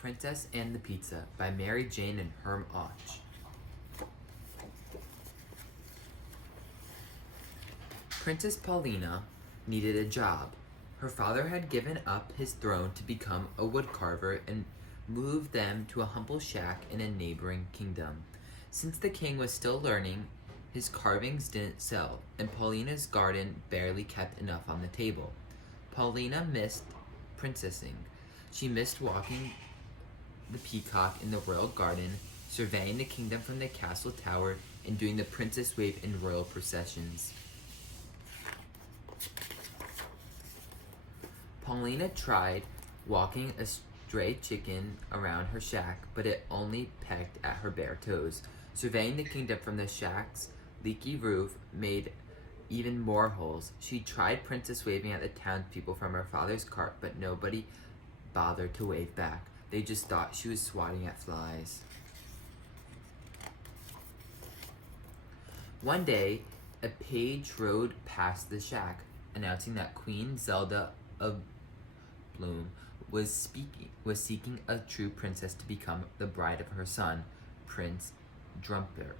Princess and the Pizza by Mary Jane and Herm Auch. Princess Paulina needed a job. Her father had given up his throne to become a woodcarver and moved them to a humble shack in a neighboring kingdom. Since the king was still learning, his carvings didn't sell, and Paulina's garden barely kept enough on the table. Paulina missed princessing. She missed walking the peacock in the royal garden, surveying the kingdom from the castle tower, and doing the princess wave in royal processions. Paulina tried walking a stray chicken around her shack, but it only pecked at her bare toes. Surveying the kingdom from the shack's leaky roof made even more holes. She tried princess waving at the townspeople from her father's cart, but nobody bothered to wave back. They just thought she was swatting at flies. One day, a page rode past the shack, announcing that Queen Zelda of Bloom was seeking a true princess to become the bride of her son, Prince Drumper.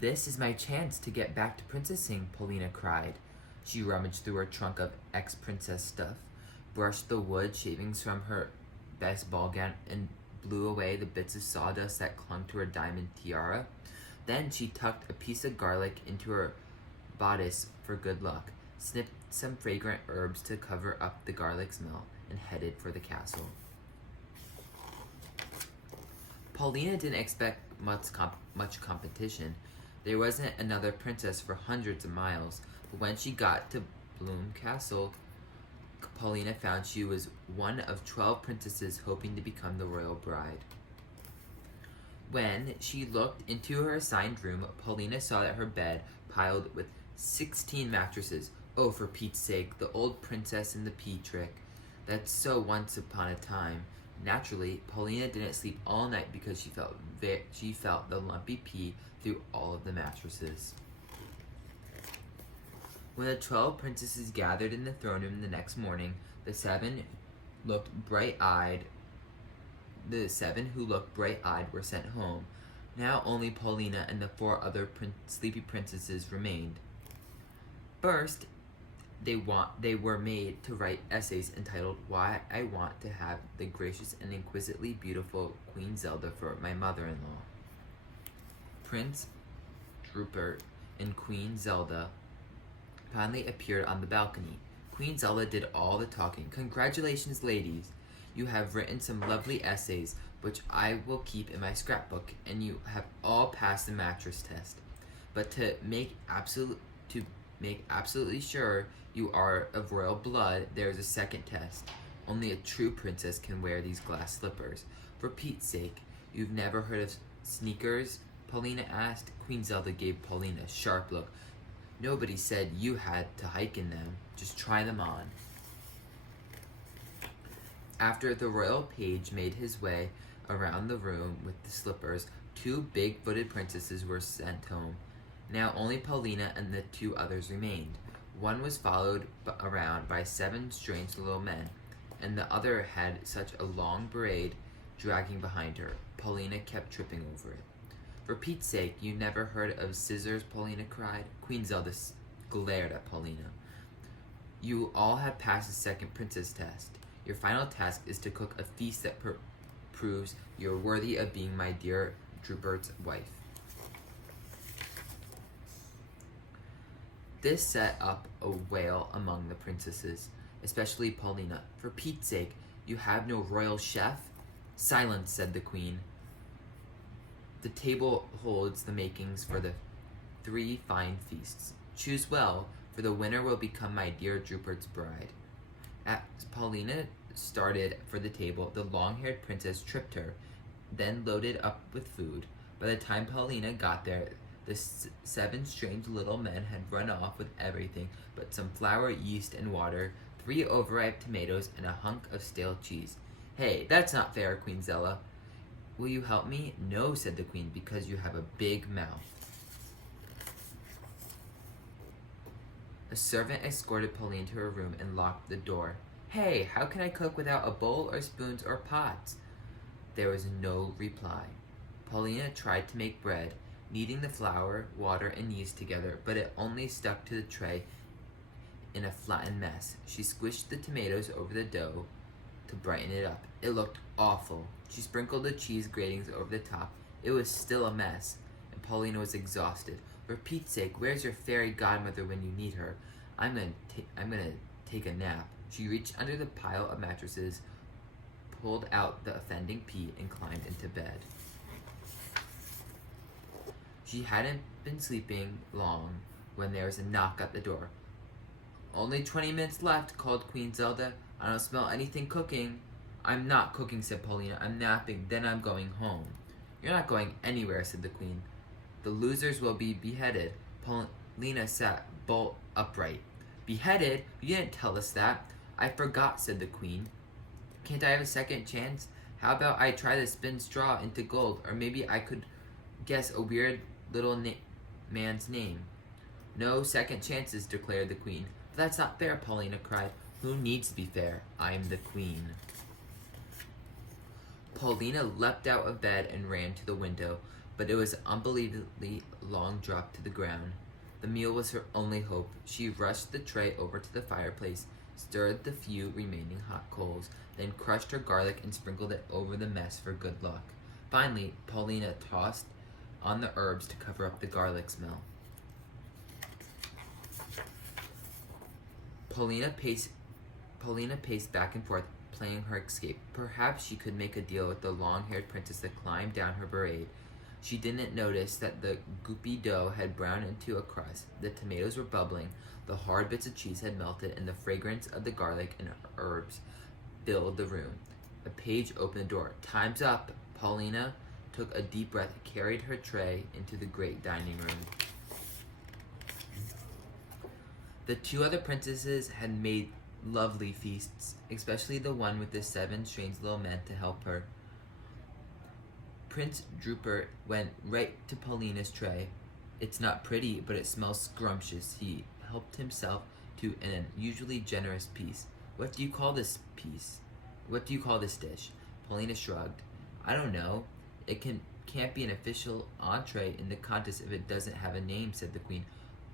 "This is my chance to get back to princessing," Paulina cried. She rummaged through her trunk of ex-princess stuff, brushed the wood shavings from her best ball gown, and blew away the bits of sawdust that clung to her diamond tiara. Then she tucked a piece of garlic into her bodice for good luck, snipped some fragrant herbs to cover up the garlic smell, and headed for the castle. Paulina didn't expect much competition. There wasn't another princess for hundreds of miles, but when she got to Bloom Castle, Paulina found she was one of 12 princesses hoping to become the royal bride. When she looked into her assigned room, Paulina saw that her bed, piled with 16 mattresses. Oh, for Pete's sake, the old princess and the pea trick. That's so once upon a time. Naturally, Paulina didn't sleep all night because she felt the lumpy pea through all of the mattresses. When the 12 princesses gathered in the throne room the next morning, the seven who looked bright-eyed were sent home. Now only Paulina and the 4 other sleepy princesses remained. First, they were made to write essays entitled "Why I Want to Have the Gracious and Exquisitely Beautiful Queen Zelda for My Mother-in-Law." Prince Rupert and Queen Zelda finally appeared on the balcony. Queen Zelda did all the talking. "Congratulations, ladies. You have written some lovely essays, which I will keep in my scrapbook, and you have all passed the mattress test. But to make absolutely sure you are of royal blood, there is a second test. Only a true princess can wear these glass slippers. For Pete's sake, you've never heard of sneakers?" Paulina asked. Queen Zelda gave Paulina a sharp look. "Nobody said you had to hike in them. Just try them on." After the royal page made his way around the room with the slippers, 2 big-footed princesses were sent home. Now only Paulina and the 2 others remained. One was followed around by 7 strange little men, and the other had such a long braid dragging behind her. Paulina kept tripping over it. "For Pete's sake, you never heard of scissors?" Paulina cried. Queen Zelda glared at Paulina. "You all have passed the second princess test. Your final task is to cook a feast that proves you're worthy of being my dear Drupert's wife." This set up a wail among the princesses, especially Paulina. "For Pete's sake, you have no royal chef?" "Silence," said the queen. "The table holds the makings for the 3 fine feasts. Choose well, for the winner will become my dear Drupert's bride." As Paulina started for the table, the long-haired princess tripped her, then loaded up with food. By the time Paulina got there, the 7 strange little men had run off with everything but some flour, yeast, and water, 3 overripe tomatoes, and a hunk of stale cheese. "Hey, that's not fair," Queen Zelda. "Will you help me?" "No," said the queen, "because you have a big mouth." A servant escorted Pauline to her room and locked the door. Hey, how can I cook without a bowl or spoons or pots? There was no reply. Paulina tried to make bread, kneading the flour, water, and yeast together, but it only stuck to the tray in a flattened mess. She squished the tomatoes over the dough to brighten it up. It looked awful. She sprinkled the cheese gratings over the top. It was still a mess, and Paulina was exhausted. For Pete's sake, where's your fairy godmother when you need her? I'm gonna take a nap. She reached under the pile of mattresses, pulled out the offending Pete, and climbed into bed. She hadn't been sleeping long when there was a knock at the door. Only 20 minutes left, called Queen Zelda. I don't smell anything cooking. I'm not cooking, said Paulina. I'm napping, then I'm going home. You're not going anywhere, said the Queen. The losers will be beheaded. Paulina sat bolt upright. Beheaded? You didn't tell us that. I forgot, said the Queen. Can't I have a second chance? How about I try to spin straw into gold, or maybe I could guess a weird little man's name. No second chances, declared the Queen. But that's not fair, Paulina cried. Who needs to be fair? I'm the Queen. Paulina leapt out of bed and ran to the window, but it was an unbelievably long drop to the ground. The meal was her only hope. She rushed the tray over to the fireplace, stirred the few remaining hot coals, then crushed her garlic and sprinkled it over the mess for good luck. Finally, Paulina tossed on the herbs to cover up the garlic smell. Paulina paced back and forth, playing her escape. Perhaps she could make a deal with the long-haired princess that climbed down her parade. She didn't notice that the goopy dough had browned into a crust. The tomatoes were bubbling, the hard bits of cheese had melted, and the fragrance of the garlic and herbs filled the room. A page opened the door. Time's up. Paulina took a deep breath, carried her tray into the great dining room. The two other princesses had made lovely feasts, especially the one with the 7 strange little men to help her. Prince Rupert went right to Paulina's tray. It's not pretty, but it smells scrumptious. He helped himself to an unusually generous piece. What do you call this dish? Paulina shrugged. I don't know. It can't be an official entree in the contest if it doesn't have a name, said the Queen.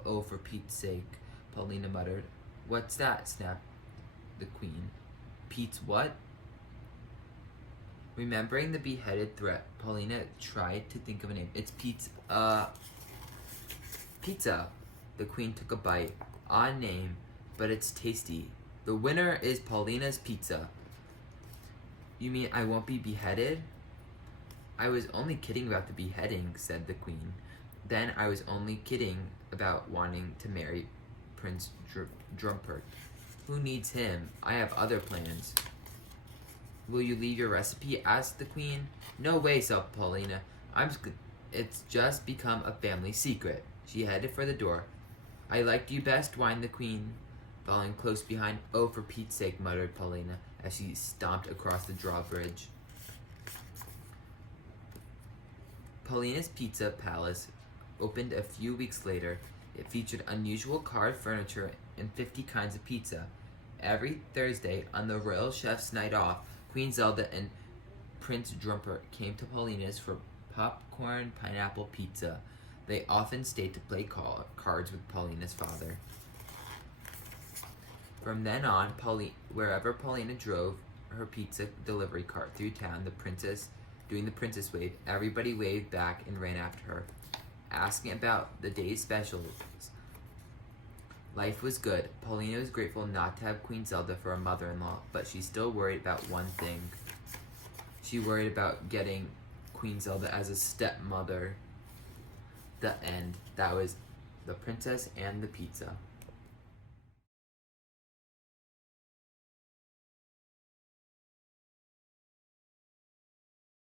Oh, for Pete's sake, Paulina muttered. What's that? Snapped the Queen. Pete's what? Remembering the beheaded threat, Paulina tried to think of a name. It's Pete's, pizza. The Queen took a bite. Odd name, but it's tasty. The winner is Paulina's pizza. You mean I won't be beheaded? I was only kidding about the beheading, said the Queen. Then I was only kidding about wanting to marry Prince Drumpert. Who needs him? I have other plans. Will you leave your recipe? Asked the Queen. No way, said Paulina. It's just become a family secret. She headed for the door. I liked you best, whined the Queen, following close behind. Oh, for Pete's sake, muttered Paulina as she stomped across the drawbridge. Paulina's Pizza Palace opened a few weeks later. It featured unusual carved furniture and 50 kinds of pizza. Every Thursday, on the royal chef's night off, Queen Zelda and Prince Drumpert came to Paulina's for popcorn pineapple pizza. They often stayed to play cards with Paulina's father. From then on, wherever Paulina drove her pizza delivery cart through town, doing the princess wave, everybody waved back and ran after her, asking about the day's specials. Life was good. Paulina was grateful not to have Queen Zelda for a mother-in-law, but she still worried about one thing. She worried about getting Queen Zelda as a stepmother. The end. That was The Princess and the Pizza.